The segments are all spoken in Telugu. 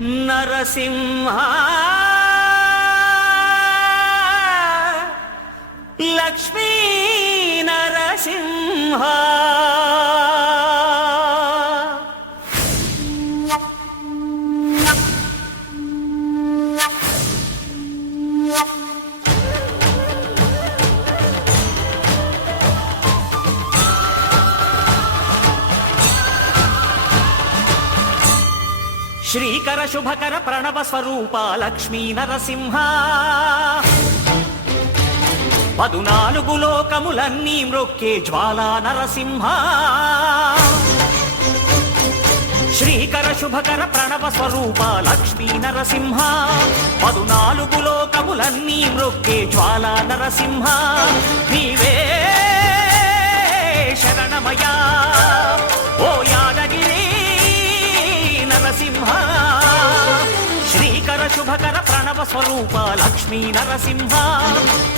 నరసింహ లక్ష్మీ నరసింహ శ్రీకర శుభకర ప్రణవ స్వరూప లక్ష్మీ నరసింహ 14 లోకములన్నీ మ్రొక్కే జ్వాలా నరసింహ శ్రీకర శుభకర ప్రణవ స్వరూప లక్ష్మీ నరసింహ 14 లోకములన్నీ మ్రొక్కే జ్వాలా నరసింహ నీవే శరణమయా ఓ యాదగిరి నరసింహ శ్రీకర శుభకర ప్రణవ స్వరూప లక్ష్మీ నరసింహ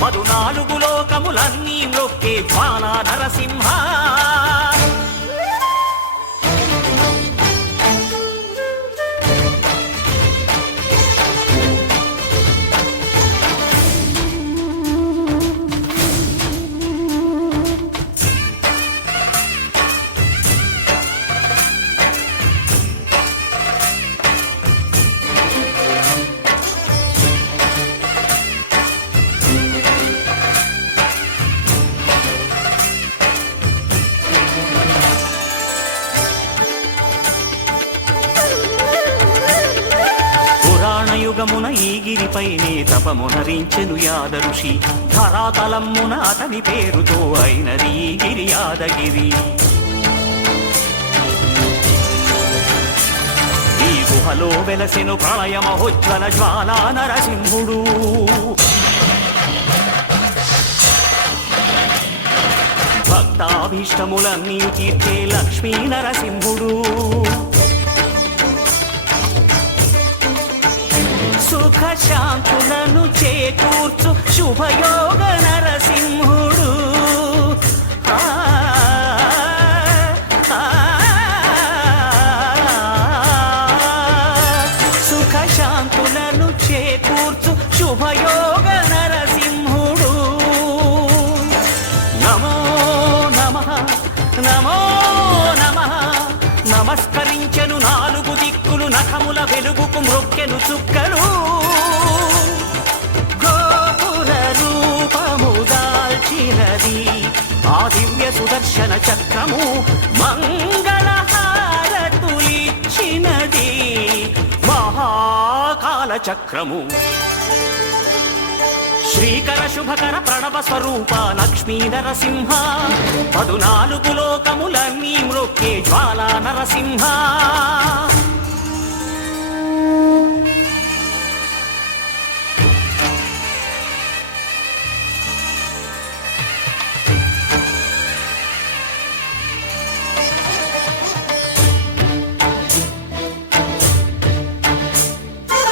14 లోకములన్నీ మ్రొక్కే జ్వాలా నరసింహ యుగమున ఈ గిరిపైనే తపమునరించెను యాద ఋషి ధరాతలమ్మున అతని పేరుతో అయినది ఈ గిరి యాదగిరి ఈ గుహలో వెలసెను ప్రళయ మహోజ్వల జ్వాలా నరసింహుడు భక్తాభీష్టములన్నీ తీర్చే లక్ష్మీ నరసింహుడు సుఖ శాంతులను చేకూర్చు శుభయోగ నరసింహుడు సుఖ శాంతులను చేకూర్చు శుభయోగ నరసింహుడు నమో నమః నమో నమః నమస్కరించెను 4 దిక్కులు నఖముల వెలుగుకు మ్రొక్కెను చుక్కలు గోపుర రూపము దాల్చినది ఆ దివ్య సుదర్శన చక్రము మంగళహారతులిచ్చినది మహాకాల చక్రము శ్రీకర శుభకర ప్రణవ స్వరూప లక్ష్మీ నరసింహ 14 లోకములన్నీ మ్రొక్కే జ్వాలా నరసింహ